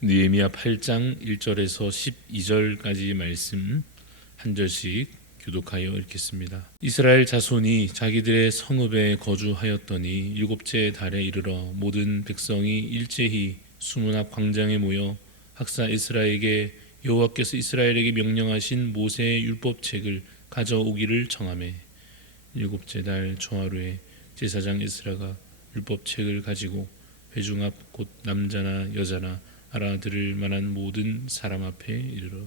느헤미야 8장 1절에서 12절까지 말씀 한 절씩 교독하여 읽겠습니다. 이스라엘 자손이 자기들의 성읍에 거주하였더니 일곱째 달에 이르러 모든 백성이 일제히 수문 앞 광장에 모여 학사 에스라에게 여호와께서 이스라엘에게 명령하신 모세의 율법책을 가져오기를 청하매 일곱째 달 초하루에 제사장 에스라가 율법책을 가지고 회중 앞 곧 남자나 여자나 알아들을 만한 모든 사람 앞에 이르러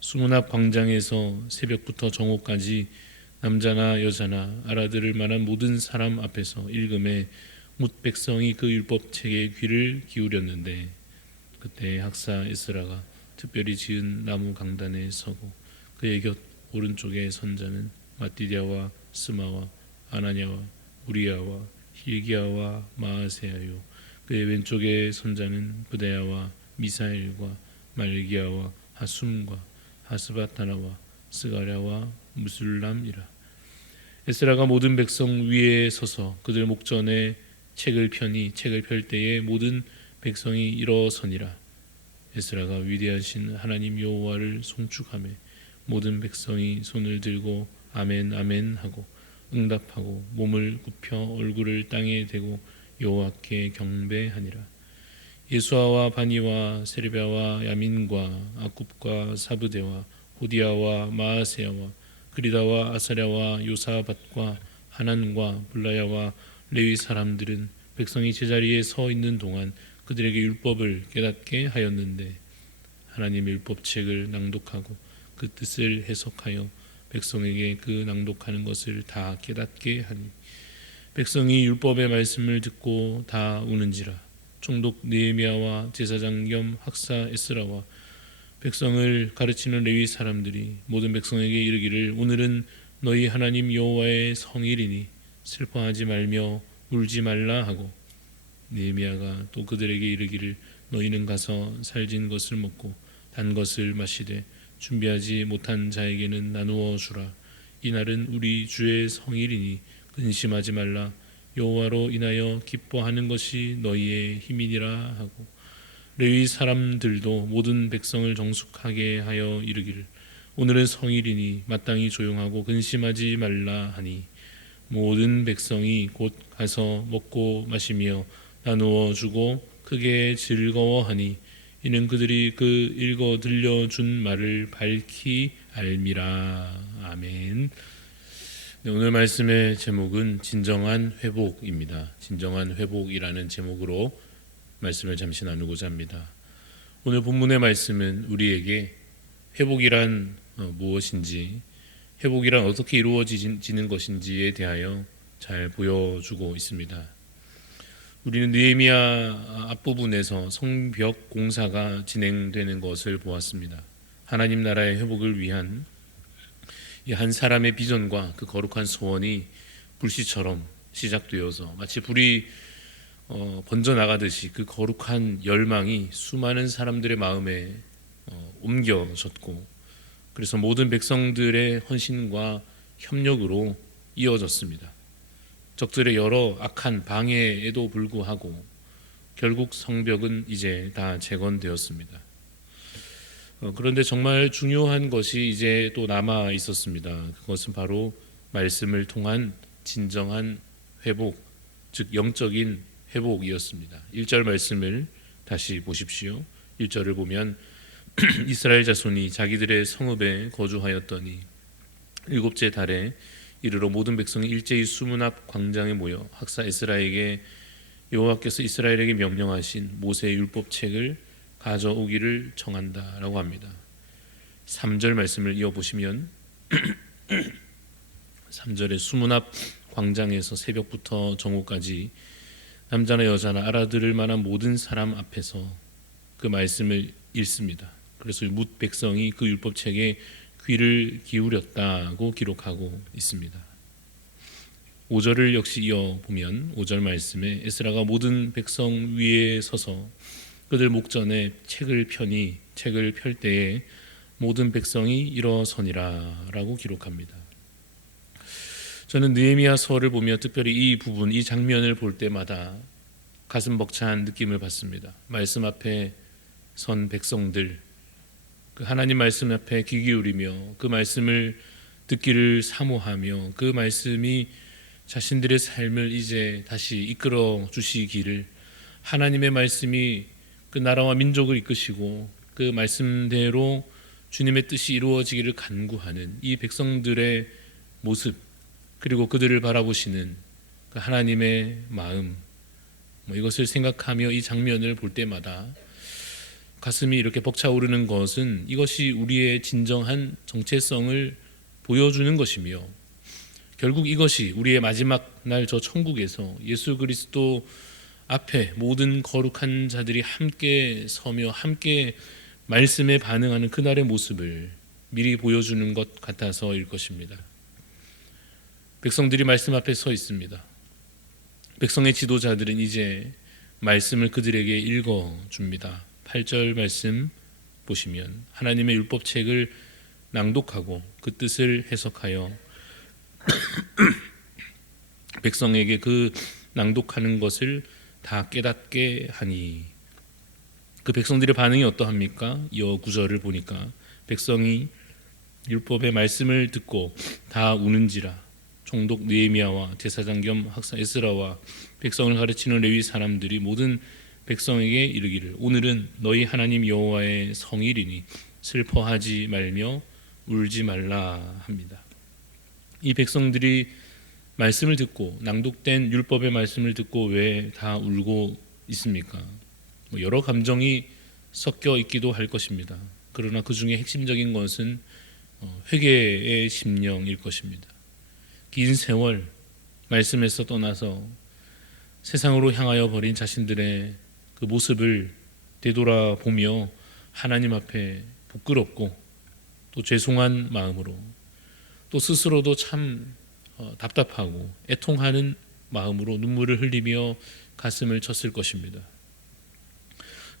수문 앞 광장에서 새벽부터 정오까지 남자나 여자나 알아들을 만한 모든 사람 앞에서 읽음에 뭇 백성이 그 율법책에 귀를 기울였는데 그때 학사 에스라가 특별히 지은 나무 강단에 서고 그의 곁 오른쪽에 선자는 마띠디아와 스마와 아나냐와 우리야와 힐기야와 마아세야요 그의 왼쪽에 선자는 부데야와 미사엘과 말기야와 하숨과 하스바타나와 스가랴와 무술람이라. 에스라가 모든 백성 위에 서서 그들 목전에 책을 펴니 책을 펼 때에 모든 백성이 일어서니라. 에스라가 위대하신 하나님 여호와를 송축하며 모든 백성이 손을 들고 아멘 아멘 하고 응답하고 몸을 굽혀 얼굴을 땅에 대고 여호와께 경배하니라. 예수아와 바니와 세르비아와 야민과 아굽과 사브데와 호디아와 마아세야와 그리다와 아사랴와 요사밧과 하난과 블라야와 레위 사람들은 백성이 제자리에 서 있는 동안 그들에게 율법을 깨닫게 하였는데 하나님의 율법책을 낭독하고 그 뜻을 해석하여 백성에게 그 낭독하는 것을 다 깨닫게 하니 백성이 율법의 말씀을 듣고 다 우는지라. 총독 느헤미야와 제사장 겸 학사 에스라와 백성을 가르치는 레위 사람들이 모든 백성에게 이르기를 오늘은 너희 하나님 여호와의 성일이니 슬퍼하지 말며 울지 말라 하고 느헤미야가 또 그들에게 이르기를 너희는 가서 살진 것을 먹고 단 것을 마시되 준비하지 못한 자에게는 나누어 주라. 이날은 우리 주의 성일이니 근심하지 말라. 여호와로 인하여 기뻐하는 것이 너희의 힘이니라 하고 레위 사람들도 모든 백성을 정숙하게 하여 이르기를 오늘은 성일이니 마땅히 조용하고 근심하지 말라 하니 모든 백성이 곧 가서 먹고 마시며 나누어 주고 크게 즐거워하니 이는 그들이 그 읽어 들려준 말을 밝히 알미라. 아멘. 네, 오늘 말씀의 제목은 진정한 회복입니다. 진정한 회복이라는 제목으로 말씀을 잠시 나누고자 합니다. 오늘 본문의 말씀은 우리에게 회복이란 무엇인지, 회복이란 어떻게 이루어지는 것인지에 대하여 잘 보여주고 있습니다. 우리는 느헤미야 앞부분에서 성벽 공사가 진행되는 것을 보았습니다. 하나님 나라의 회복을 위한 이 한 사람의 비전과 그 거룩한 소원이 불씨처럼 시작되어서 마치 불이 번져나가듯이 그 거룩한 열망이 수많은 사람들의 마음에 옮겨졌고 그래서 모든 백성들의 헌신과 협력으로 이어졌습니다. 적들의 여러 악한 방해에도 불구하고 결국 성벽은 이제 다 재건되었습니다. 그런데 정말 중요한 것이 이제 또 남아 있었습니다. 그것은 바로 말씀을 통한 진정한 회복, 즉 영적인 회복이었습니다. 1절 말씀을 다시 보십시오. 1절을 보면 이스라엘 자손이 자기들의 성읍에 거주하였더니 일곱째 달에 이르러 모든 백성이 일제히 수문 앞 광장에 모여 학사 에스라에게 여호와께서 이스라엘에게 명령하신 모세의 율법책을 가져오기를 청한다라고 합니다. 3절 말씀을 이어보시면 3절에 수문 앞 광장에서 새벽부터 정오까지 남자나 여자나 알아들을 만한 모든 사람 앞에서 그 말씀을 읽습니다. 그래서 뭇 백성이 그 율법책에 귀를 기울였다고 기록하고 있습니다. 5절을 역시 이어보면 5절 말씀에 에스라가 모든 백성 위에 서서 그들 목전에 책을 펴니 책을 펼 때에 모든 백성이 일어서니라 라고 기록합니다. 저는 느헤미야서를 보며 특별히 이 부분, 이 장면을 볼 때마다 가슴 벅찬 느낌을 받습니다. 말씀 앞에 선 백성들, 그 하나님 말씀 앞에 귀 기울이며 그 말씀을 듣기를 사모하며 그 말씀이 자신들의 삶을 이제 다시 이끌어 주시기를, 하나님의 말씀이 그 나라와 민족을 이끄시고 그 말씀대로 주님의 뜻이 이루어지기를 간구하는 이 백성들의 모습, 그리고 그들을 바라보시는 그 하나님의 마음, 이것을 생각하며 이 장면을 볼 때마다 가슴이 이렇게 벅차오르는 것은 이것이 우리의 진정한 정체성을 보여주는 것이며, 결국 이것이 우리의 마지막 날 저 천국에서 예수 그리스도 앞에 모든 거룩한 자들이 함께 서며 함께 말씀에 반응하는 그날의 모습을 미리 보여주는 것 같아서일 것입니다. 백성들이 말씀 앞에 서 있습니다. 백성의 지도자들은 이제 말씀을 그들에게 읽어줍니다. 8절 말씀 보시면 하나님의 율법책을 낭독하고 그 뜻을 해석하여 백성에게 그 낭독하는 것을 다 깨닫게 하니, 그 백성들의 반응이 어떠합니까? 이어 9절을 보니까 백성이 율법의 말씀을 듣고 다 우는지라. 총독 느헤미야와 제사장 겸 학사 에스라와 백성을 가르치는 레위 사람들이 모든 백성에게 이르기를, 오늘은 너희 하나님 여호와의 성일이니 슬퍼하지 말며 울지 말라 합니다. 이 백성들이 말씀을 듣고, 낭독된 율법의 말씀을 듣고 왜 다 울고 있습니까? 여러 감정이 섞여 있기도 할 것입니다. 그러나 그 중에 핵심적인 것은 회개의 심령일 것입니다. 긴 세월 말씀에서 떠나서 세상으로 향하여 버린 자신들의 그 모습을 되돌아보며 하나님 앞에 부끄럽고 또 죄송한 마음으로, 또 스스로도 참 답답하고 애통하는 마음으로 눈물을 흘리며 가슴을 쳤을 것입니다.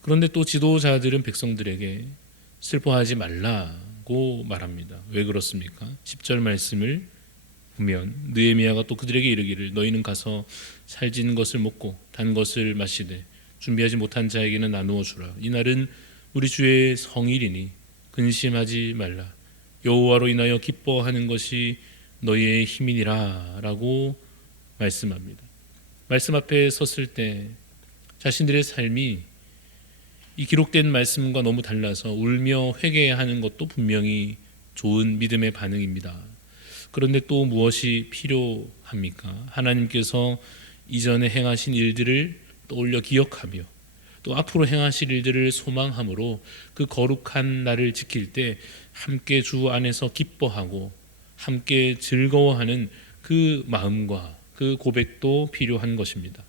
그런데 또 지도자들은 백성들에게 슬퍼하지 말라고 말합니다. 왜 그렇습니까? 10절 말씀을 보면 느헤미야가 또 그들에게 이르기를, 너희는 가서 살진 것을 먹고 단 것을 마시되 준비하지 못한 자에게는 나누어 주라. 이날은 우리 주의 성일이니 근심하지 말라. 여호와로 인하여 기뻐하는 것이 너희의 힘이니라 라고 말씀합니다. 말씀 앞에 섰을 때 자신들의 삶이 이 기록된 말씀과 너무 달라서 울며 회개하는 것도 분명히 좋은 믿음의 반응입니다. 그런데 또 무엇이 필요합니까? 하나님께서 이전에 행하신 일들을 떠올려 기억하며 또 앞으로 행하실 일들을 소망함으로 그 거룩한 날을 지킬 때 함께 주 안에서 기뻐하고 함께 즐거워하는 그 마음과 그 고백도 필요한 것입니다.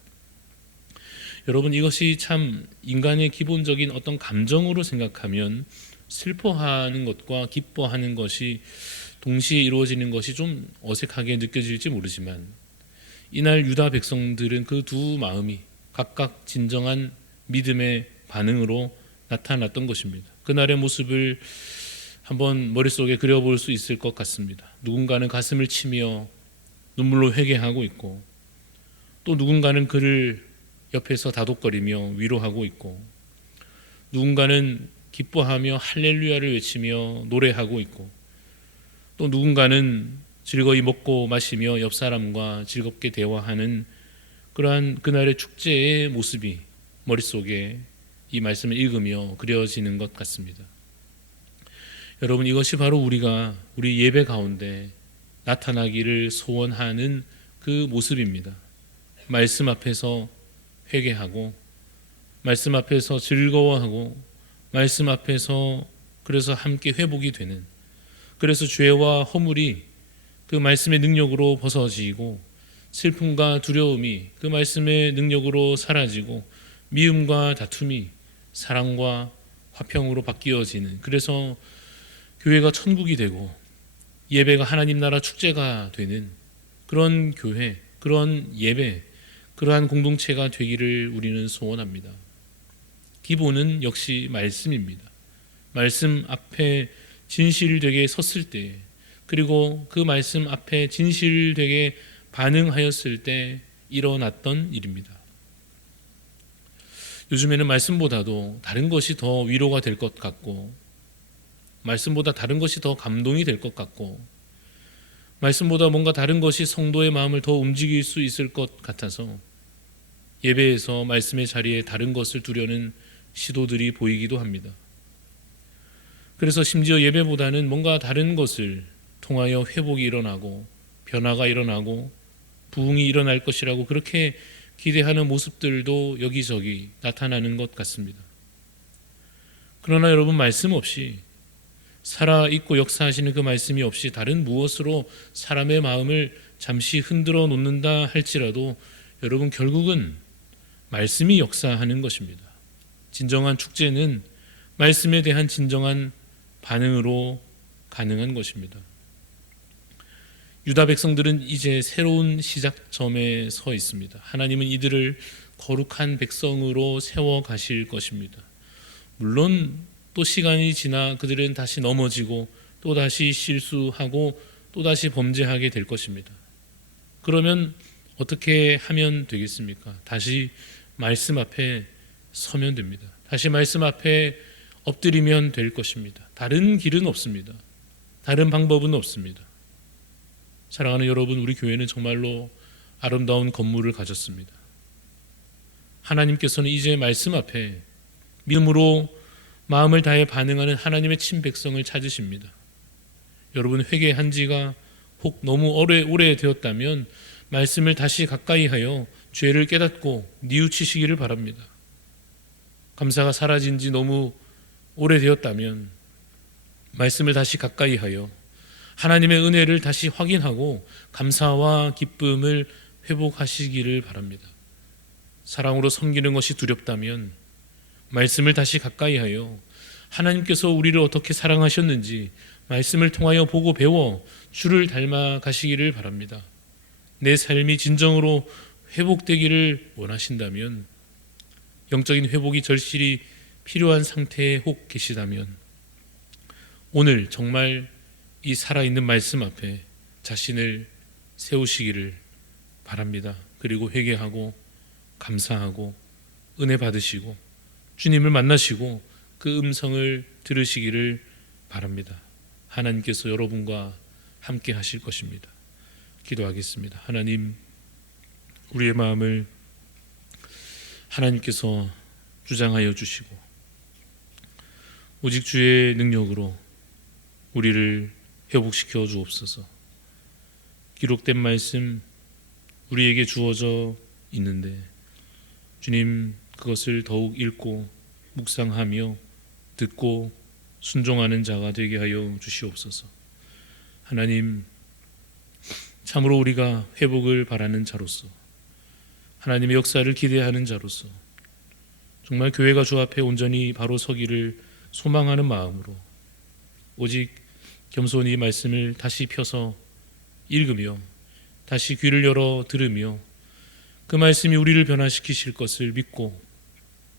여러분, 이것이 참 인간의 기본적인 어떤 감정으로 생각하면 슬퍼하는 것과 기뻐하는 것이 동시에 이루어지는 것이 좀 어색하게 느껴질지 모르지만, 이날 유다 백성들은 그 두 마음이 각각 진정한 믿음의 반응으로 나타났던 것입니다. 그날의 모습을 한번 머릿속에 그려볼 수 있을 것 같습니다. 누군가는 가슴을 치며 눈물로 회개하고 있고, 또 누군가는 그를 옆에서 다독거리며 위로하고 있고, 누군가는 기뻐하며 할렐루야를 외치며 노래하고 있고, 또 누군가는 즐거이 먹고 마시며 옆 사람과 즐겁게 대화하는 그러한 그날의 축제의 모습이 머릿속에 이 말씀을 읽으며 그려지는 것 같습니다. 여러분, 이것이 바로 우리 예배 가운데 나타나기를 소원하는 그 모습입니다. 말씀 앞에서 회개하고, 말씀 앞에서 즐거워하고, 말씀 앞에서 그래서 함께 회복이 되는, 그래서 죄와 허물이 그 말씀의 능력으로 벗어지고, 슬픔과 두려움이 그 말씀의 능력으로 사라지고, 미움과 다툼이 사랑과 화평으로 바뀌어지는, 그래서 교회가 천국이 되고 예배가 하나님 나라 축제가 되는 그런 교회, 그런 예배, 그러한 공동체가 되기를 우리는 소원합니다. 기본은 역시 말씀입니다. 말씀 앞에 진실되게 섰을 때, 그리고 그 말씀 앞에 진실되게 반응하였을 때 일어났던 일입니다. 요즘에는 말씀보다도 다른 것이 더 위로가 될 것 같고, 말씀보다 다른 것이 더 감동이 될 것 같고, 말씀보다 뭔가 다른 것이 성도의 마음을 더 움직일 수 있을 것 같아서 예배에서 말씀의 자리에 다른 것을 두려는 시도들이 보이기도 합니다. 그래서 심지어 예배보다는 뭔가 다른 것을 통하여 회복이 일어나고 변화가 일어나고 부흥이 일어날 것이라고 그렇게 기대하는 모습들도 여기저기 나타나는 것 같습니다. 그러나 여러분, 말씀 없이, 살아있고 역사하시는 그 말씀이 없이 다른 무엇으로 사람의 마음을 잠시 흔들어 놓는다 할지라도 여러분, 결국은 말씀이 역사하는 것입니다. 진정한 축제는 말씀에 대한 진정한 반응으로 가능한 것입니다. 유다 백성들은 이제 새로운 시작점에 서 있습니다. 하나님은 이들을 거룩한 백성으로 세워 가실 것입니다. 물론 또 시간이 지나 그들은 다시 넘어지고 또 다시 실수하고 또 다시 범죄하게 될 것입니다. 그러면 어떻게 하면 되겠습니까? 다시 말씀 앞에 서면 됩니다. 다시 말씀 앞에 엎드리면 될 것입니다. 다른 길은 없습니다. 다른 방법은 없습니다. 사랑하는 여러분, 우리 교회는 정말로 아름다운 건물을 가졌습니다. 하나님께서는 이제 말씀 앞에 믿음으로 마음을 다해 반응하는 하나님의 친백성을 찾으십니다. 여러분, 회개한 지가 혹 너무 오래 되었다면 말씀을 다시 가까이 하여 죄를 깨닫고 뉘우치시기를 바랍니다. 감사가 사라진 지 너무 오래되었다면 말씀을 다시 가까이 하여 하나님의 은혜를 다시 확인하고 감사와 기쁨을 회복하시기를 바랍니다. 사랑으로 섬기는 것이 두렵다면 말씀을 다시 가까이 하여 하나님께서 우리를 어떻게 사랑하셨는지 말씀을 통하여 보고 배워 주를 닮아 가시기를 바랍니다. 내 삶이 진정으로 회복되기를 원하신다면, 영적인 회복이 절실히 필요한 상태에 혹 계시다면 오늘 정말 이 살아있는 말씀 앞에 자신을 세우시기를 바랍니다. 그리고 회개하고 감사하고 은혜 받으시고 주님을 만나시고 그 음성을 들으시기를 바랍니다. 하나님께서 여러분과 함께 하실 것입니다. 기도하겠습니다. 하나님, 우리의 마음을 하나님께서 주장하여 주시고 오직 주의 능력으로 우리를 회복시켜 주옵소서. 기록된 말씀 우리에게 주어져 있는데 주님, 그것을 더욱 읽고 묵상하며 듣고 순종하는 자가 되게 하여 주시옵소서. 하나님, 참으로 우리가 회복을 바라는 자로서, 하나님의 역사를 기대하는 자로서 정말 교회가 주 앞에 온전히 바로 서기를 소망하는 마음으로 오직 겸손히 말씀을 다시 펴서 읽으며 다시 귀를 열어 들으며 그 말씀이 우리를 변화시키실 것을 믿고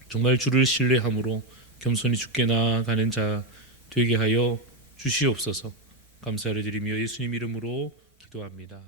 정말 주를 신뢰함으로 겸손히 주께 나아가는 자 되게 하여 주시옵소서. 감사를 드리며 예수님 이름으로 기도합니다.